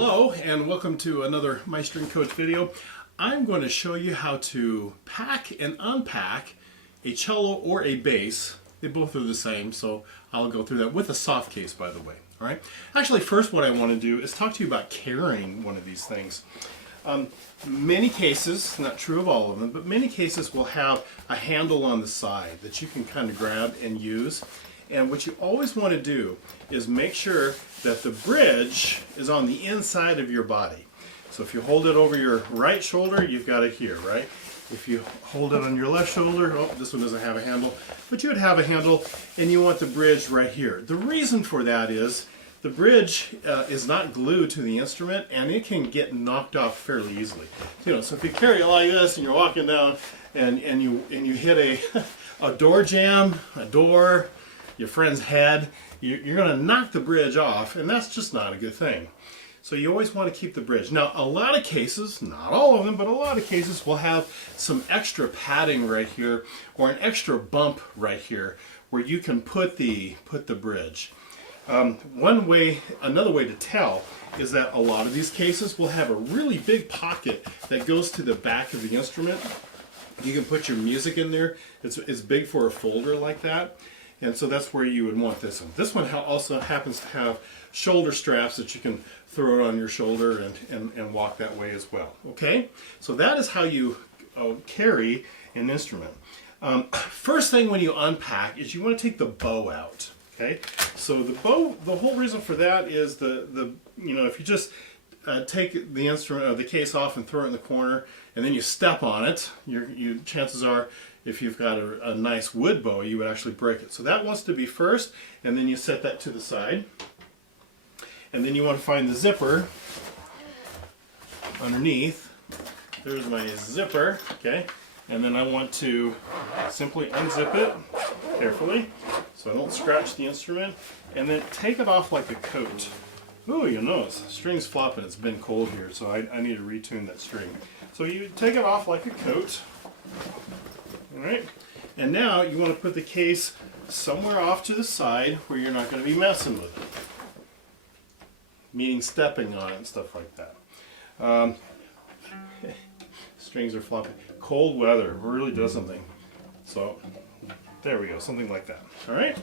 Hello and welcome to another My String Coach video. I'm going to show you how to pack and unpack a cello or a bass. They both are the same, so I'll go through that with a soft case, by the way. All right. Actually, first what I want to do is talk to you about carrying one of these things. Many cases, not true of all of them, but many cases will have a handle on the side that you can kind of grab and use. And what you always want to do is make sure that the bridge is on the inside of your body. So if you hold it over your right shoulder, you've got it here, right? If you hold it on your left shoulder, oh, this one doesn't have a handle, but you would have a handle, and you want the bridge right here. The reason for that is the bridge is not glued to the instrument, and it can get knocked off fairly easily. So if you carry it like this and you're walking down and you hit a door jamb, a door, your friend's head, you're going to knock the bridge off, and that's just not a good thing. So you always want to keep the bridge. Now, a lot of cases, not all of them, but a lot of cases will have some extra padding right here or an extra bump right here where you can put the bridge. Another way to tell is that a lot of these cases will have a really big pocket that goes to the back of the instrument. You can put your music in there. It's big for a folder like that. And so that's where you would want this one. This one also happens to have shoulder straps that you can throw it on your shoulder and walk that way as well. Okay? So that is how you carry an instrument. First thing when you unpack is you want to take the bow out. Okay? So the bow, the whole reason for that is if you just take the instrument or the case off and throw it in the corner and then you step on it, chances are if you've got a nice wood bow, you would actually break it. So that wants to be first, and then you set that to the side. And then you want to find the zipper underneath. There's my zipper, okay? And then I want to simply unzip it carefully so I don't scratch the instrument, and then take it off like a coat. Ooh, you'll notice the string's flopping. It's been cold here, so I need to retune that string. So you take it off like a coat. All right, and now you want to put the case somewhere off to the side where you're not going to be messing with it, meaning stepping on it and stuff like that. Strings are flopping. Cold weather really does something. So there we go, something like that. All right,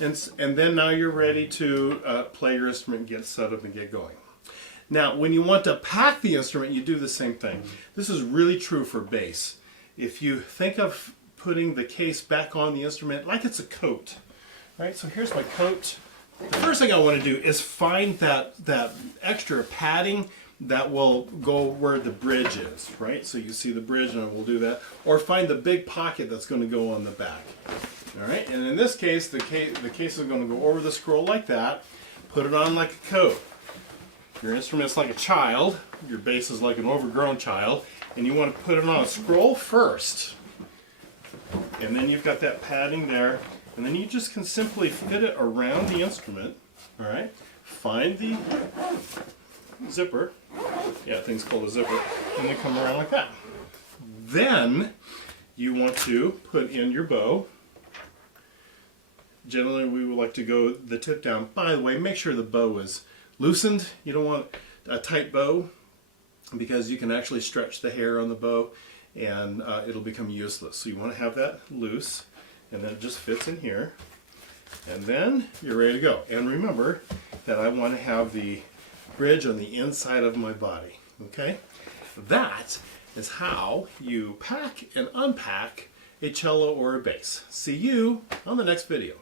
and then now you're ready to play your instrument, get set up, and get going. Now, when you want to pack the instrument, you do the same thing. This is really true for bass. If you think of putting the case back on the instrument like it's a coat, right? So here's my coat. The first thing I want to do is find that extra padding that will go where the bridge is, right? So you see the bridge, and we'll do that. Or find the big pocket that's going to go on the back. All right, and in this case, the case is going to go over the scroll like that. Put it on like a coat. Your instrument's like a child. Your bass is like an overgrown child. And you want to put it on a scroll first. And then you've got that padding there. And then you just can simply fit it around the instrument. All right. Find the zipper. Yeah, thing's called a zipper. And then come around like that. Then you want to put in your bow. Generally, we would like to go the tip down. By the way, make sure the bow is loosened. You don't want a tight bow, because you can actually stretch the hair on the bow and it'll become useless. So you want to have that loose, and then it just fits in here, and then you're ready to go. And remember that I want to have the bridge on the inside of my body. Okay? That is how you pack and unpack a cello or a bass. See you on the next video.